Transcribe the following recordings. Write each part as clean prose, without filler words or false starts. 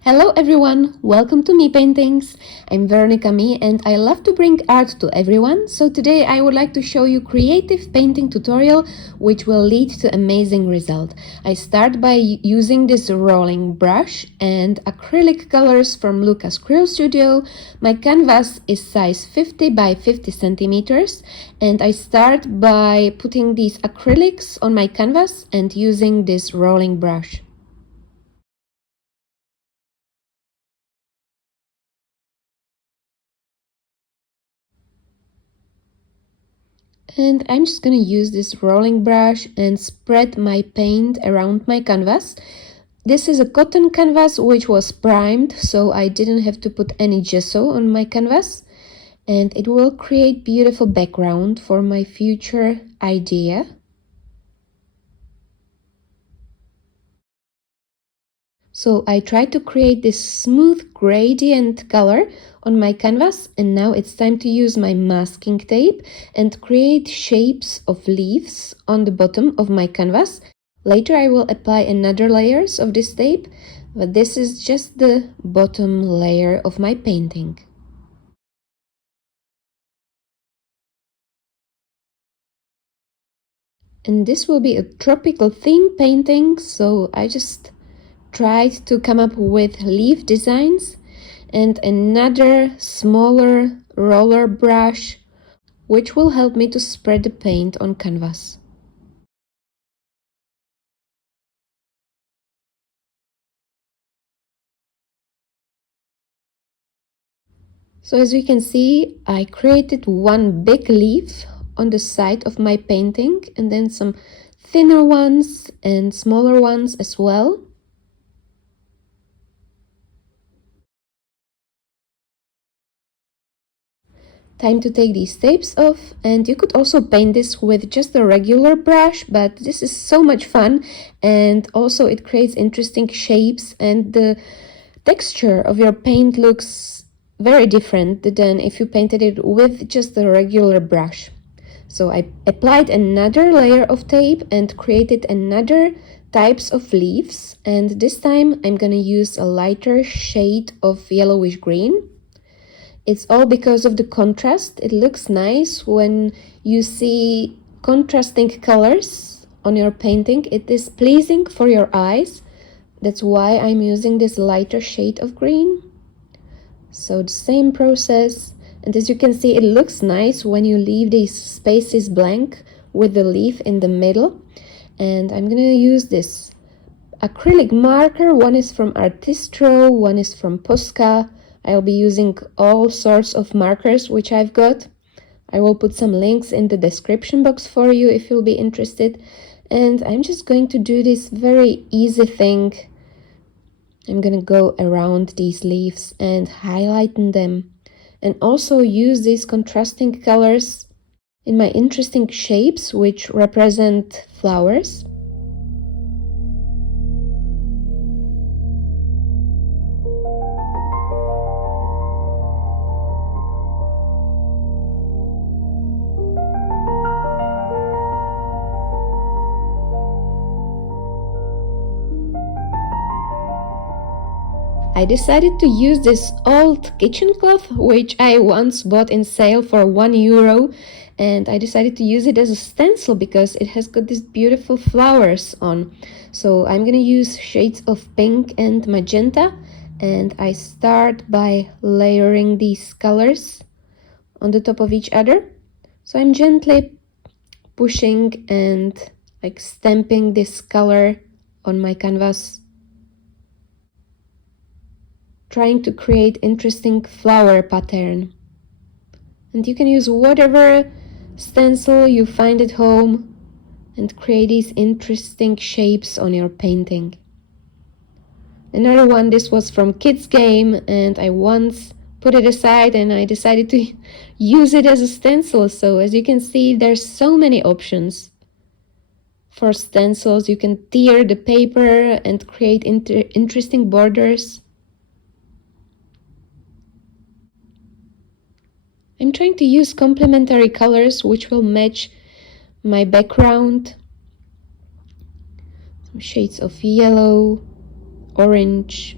Hello everyone, welcome to Mii Paintings. I'm Veronika Mii and I love to bring art to everyone. So today I would like to show you creative painting tutorial which will lead to amazing result. I start by using this rolling brush and acrylic colors from Lucas Krill Studio. My canvas is size 50 by 50 centimeters and I start by putting these acrylics on my canvas and using this rolling brush. And I'm just going to use this rolling brush and spread my paint around my canvas. This is a cotton canvas which was primed, so I didn't have to put any gesso on my canvas. And it will create beautiful background for my future idea. So I tried to create this smooth gradient color on my canvas, and now it's time to use my masking tape and create shapes of leaves on the bottom of my canvas. Later I will apply another layers of this tape, but this is just the bottom layer of my painting. And this will be a tropical theme painting, so I just tried to come up with leaf designs and another smaller roller brush which will help me to spread the paint on canvas. So as you can see, I created one big leaf on the side of my painting and then some thinner ones and smaller ones as well. Time to take these tapes off, and you could also paint this with just a regular brush, but this is so much fun and also it creates interesting shapes and the texture of your paint looks very different than if you painted it with just a regular brush. So I applied another layer of tape and created another types of leaves, and this time I'm gonna use a lighter shade of yellowish green. It's all because of the contrast. It looks nice when you see contrasting colors on your painting. It is pleasing for your eyes. That's why I'm using this lighter shade of green. So the same process, and as you can see, it looks nice when you leave these spaces blank with the leaf in the middle. And I'm gonna use this acrylic marker. One is from Artistro, one is from Posca. I'll be using all sorts of markers which I've got. I will put some links in the description box for you if you'll be interested. And I'm just going to do this very easy thing. I'm gonna go around these leaves and highlighten them, and also use these contrasting colors in my interesting shapes which represent flowers. I decided to use this old kitchen cloth which I once bought in sale for €1, and I decided to use it as a stencil because it has got these beautiful flowers on. So I'm gonna use shades of pink and magenta, and I start by layering these colors on the top of each other. So I'm gently pushing and like stamping this color on my canvas, trying to create interesting flower pattern. And you can use whatever stencil you find at home and create these interesting shapes on your painting. Another one, this was from Kids Game, and I once put it aside and I decided to use it as a stencil. So as you can see, there's so many options for stencils. You can tear the paper and create interesting borders. I'm trying to use complementary colors which will match my background. Some shades of yellow, orange.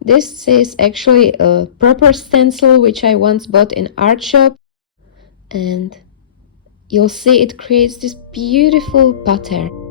This is actually a proper stencil which I once bought in art shop, and you'll see it creates this beautiful pattern.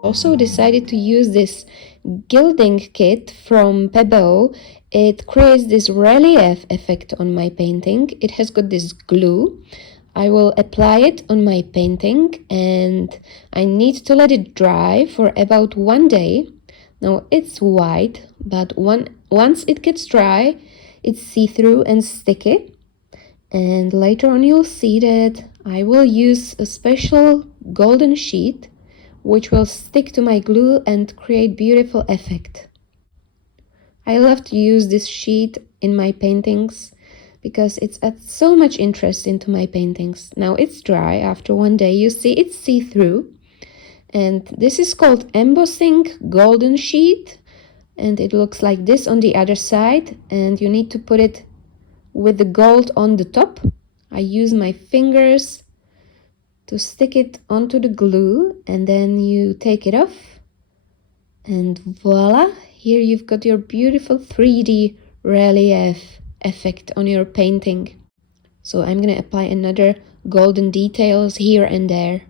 Also decided to use this gilding kit from Pebble. It creates this relief effect on my painting. It has got this glue. I will apply it on my painting and I need to let it dry for about 1 day. Now it's white, but once it gets dry, it's see-through and sticky. And later on you'll see that I will use a special golden sheet which will stick to my glue and create beautiful effect. I love to use this sheet in my paintings because it's adds so much interest into my paintings. Now it's dry after 1 day, you see it's see-through, and this is called embossing golden sheet, and it looks like this on the other side, and you need to put it with the gold on the top. I use my fingers to stick it onto the glue and then you take it off and voila, here you've got your beautiful 3D relief effect on your painting. So I'm gonna apply another golden details here and there.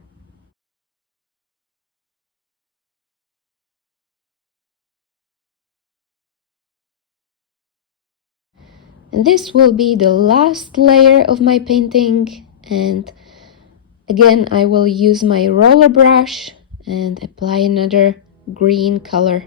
And this will be the last layer of my painting, and again I will use my roller brush and apply another green color.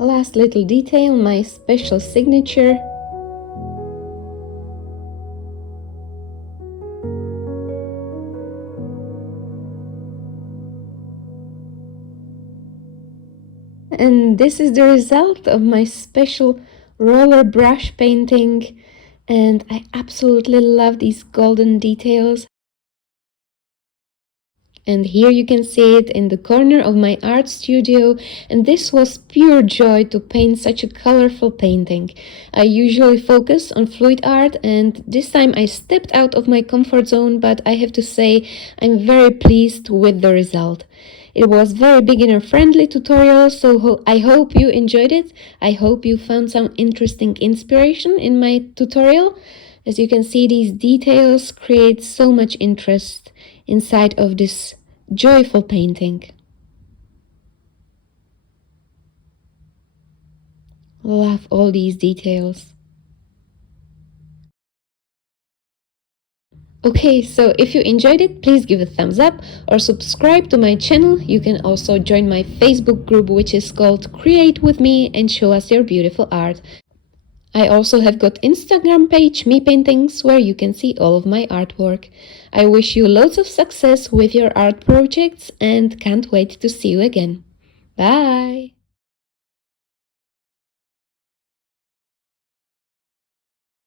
Last little detail, my special signature. And this is the result of my special roller brush painting, and I absolutely love these golden details. And here you can see it in the corner of my art studio, and this was pure joy to paint such a colorful painting. I usually focus on fluid art, and this time I stepped out of my comfort zone, but I have to say I'm very pleased with the result. It was very beginner friendly tutorial, so I hope you enjoyed it. I hope you found some interesting inspiration in my tutorial. As you can see, these details create so much interest inside of this joyful painting. Love all these details. Okay, so if you enjoyed it, please give a thumbs up or subscribe to my channel. You can also join my Facebook group, which is called Create With Me, and show us your beautiful art. I also have got Instagram page, Me Paintings, where you can see all of my artwork. I wish you lots of success with your art projects and can't wait to see you again. Bye!